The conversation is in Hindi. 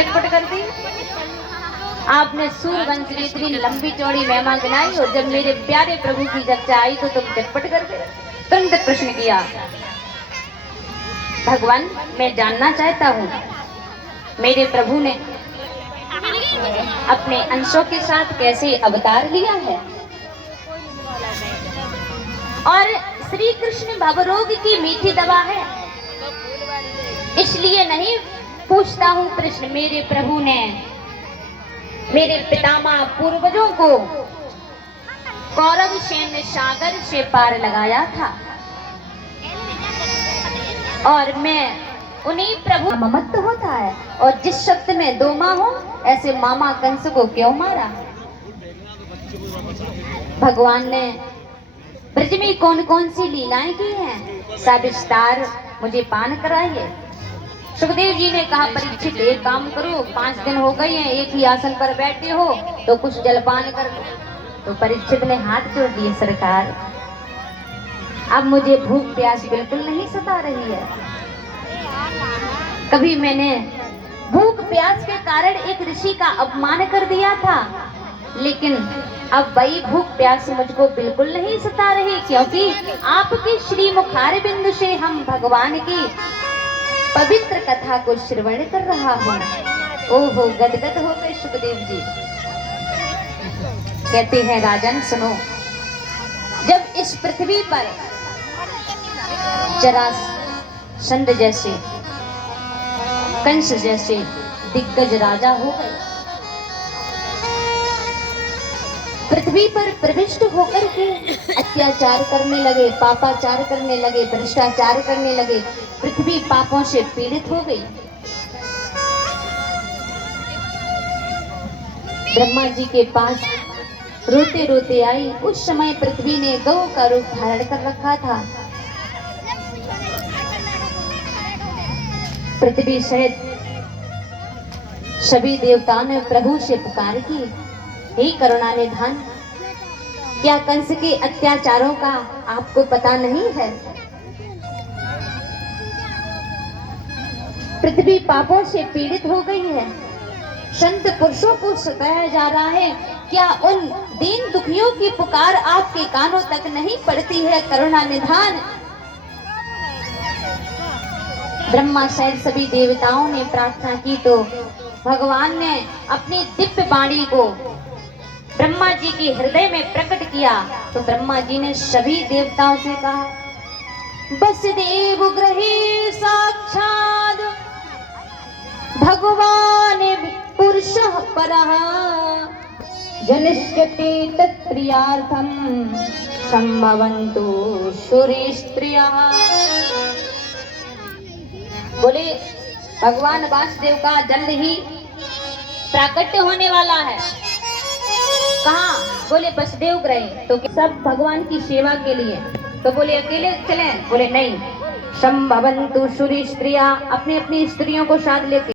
चटपट कर दी। आपने सूर्यवंशी इतनी लंबी चौड़ी महिमा गिनाई और जब मेरे प्यारे प्रभु की चर्चा आई तो तुम चटपट कर गए। तुरंत प्रश्न किया, भगवान मैं जानना चाहता हूँ मेरे प्रभु ने अपने अंशों के साथ कैसे अवतार लिया है। और श्री कृष्ण भवरोग की मीठी दवा है, इसलिए नहीं पूछता हूँ प्रश्न। मेरे प्रभु ने मेरे पितामह पूर्वजों को कौरव सैन्य सागर से पार लगाया था और मैं उन्हीं प्रभु ममत्व होता है। और जिस शब्द में दो माँ हो ऐसे मामा कंस को क्यों मारा। भगवान ने ब्रज में कौन कौन सी लीलाएं की हैं, सविस्तार मुझे पान कराइए। सुखदेव जी ने कहा, परीक्षित एक काम करो, 5 दिन हो गए हैं एक ही आसन पर बैठे हो तो कुछ जलपान कर लो। तो परीक्षित ने हाथ जोड़ दिए, सरकार अब मुझे भूख प्यास बिल्कुल नहीं सता रही है। कभी मैंने भूख प्यास के कारण एक ऋषि का अपमान कर दिया था, लेकिन अब वही भूख प्यास मुझको बिल्कुल नहीं सता रही, क्योंकि आपके श्री मुखार बिंदु से हम भगवान की पवित्र कथा को श्रवण कर रहा हूँ। ओहो, गदगद हो गए सुखदेव जी। कहते हैं, राजन सुनो, जब इस पृथ्वी पर जरासंध जैसे कंस जैसे दिग्गज राजा हो गए, पृथ्वी पर प्रविष्ट होकर के अत्याचार करने लगे, पापाचार करने लगे, भ्रष्टाचार करने लगे, पृथ्वी पापों से पीड़ित हो गई। ब्रह्मा जी के पास रोते रोते आई। उस समय पृथ्वी ने गौ का रूप धारण कर रखा था। पृथ्वी सहित सभी देवताओं ने प्रभु से पुकार की, हे करुणा निधान, क्या कंस के अत्याचारों का आपको पता नहीं है। पृथ्वी पापों से पीड़ित हो गई है, संत पुरुषों को सताया जा रहा है, क्या उन दीन दुखियों की पुकार आपके कानों तक नहीं पड़ती है करुणा निधान। ब्रह्मा सहित सभी देवताओं ने प्रार्थना की तो भगवान ने अपनी दिव्य वाणी को ब्रह्मा जी के हृदय में प्रकट किया। तो ब्रह्मा जी ने सभी देवताओं से कहा, वसुदेव गृहे साक्षात् भगवान पुरुषः परः जनिष्यते तत्प्रियार्थं संभवन्तु सुरेस्त्रियः। बोले भगवान वासुदेव का जल्द ही प्राकट्य होने वाला है। कहाँ? बोले वसुदेव ग्रह। तो सब भगवान की सेवा के लिए। तो बोले अकेले चलें? बोले नहीं, संभवन्तु सुरी स्त्रिया, अपनी अपनी स्त्रियों को साथ लेके